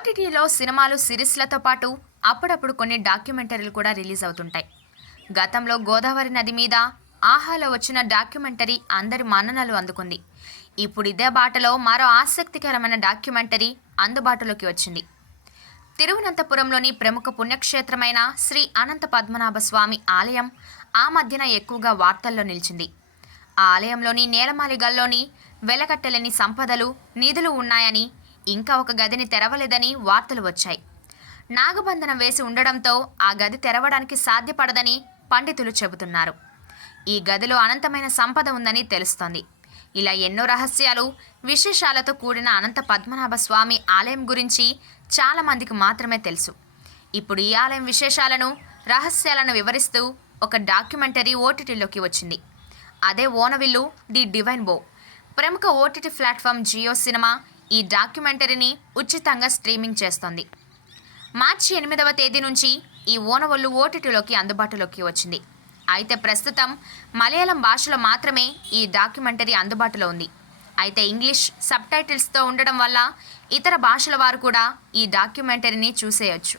ఓటీటీలో సినిమాలు, సిరీస్లతో పాటు అప్పుడప్పుడు కొన్ని డాక్యుమెంటరీలు కూడా రిలీజ్ అవుతుంటాయి. గతంలో గోదావరి నది మీద ఆహాలో వచ్చిన డాక్యుమెంటరీ అందరి మన్ననలు అందుకుంది. ఇప్పుడు ఇదే బాటలో మరో ఆసక్తికరమైన డాక్యుమెంటరీ అందుబాటులోకి వచ్చింది. తిరువనంతపురంలోని ప్రముఖ పుణ్యక్షేత్రమైన శ్రీ అనంత పద్మనాభ స్వామి ఆలయం ఆ మధ్యన ఎక్కువగా వార్తల్లో నిలిచింది. ఆ ఆలయంలోని నేలమాళిగల్లోని వెలకట్టలేని సంపదలు, నిధులు ఉన్నాయని, ఇంకా ఒక గదిని తెరవలేదని వార్తలు వచ్చాయి. నాగబంధనం వేసి ఉండడంతో ఆ గది తెరవడానికి సాధ్యపడదని పండితులు చెబుతున్నారు. ఈ గదిలో అనంతమైన సంపద ఉందని తెలుస్తోంది. ఇలా ఎన్నో రహస్యాలు, విశేషాలతో కూడిన అనంత పద్మనాభ స్వామి ఆలయం గురించి చాలామందికి మాత్రమే తెలుసు. ఇప్పుడు ఈ ఆలయం విశేషాలను, రహస్యాలను వివరిస్తూ ఒక డాక్యుమెంటరీ ఓటీటీలోకి వచ్చింది. అదే ఓనవిల్లు ది డివైన్ బో. ప్రముఖ ఓటీటీ ప్లాట్ఫామ్ జియో సినిమా ఈ డాక్యుమెంటరీని ఉచితంగా స్ట్రీమింగ్ చేస్తోంది. మార్చి 8వ తేదీ నుంచి ఈ ఓనవల్లు ఓటీటీలోకి అందుబాటులోకి వచ్చింది. అయితే ప్రస్తుతం మలయాళం భాషలో మాత్రమే ఈ డాక్యుమెంటరీ అందుబాటులో ఉంది. అయితే ఇంగ్లీష్ సబ్‌టైటిల్స్తో ఉండడం వల్ల ఇతర భాషల వారు కూడా ఈ డాక్యుమెంటరీని చూసేయొచ్చు.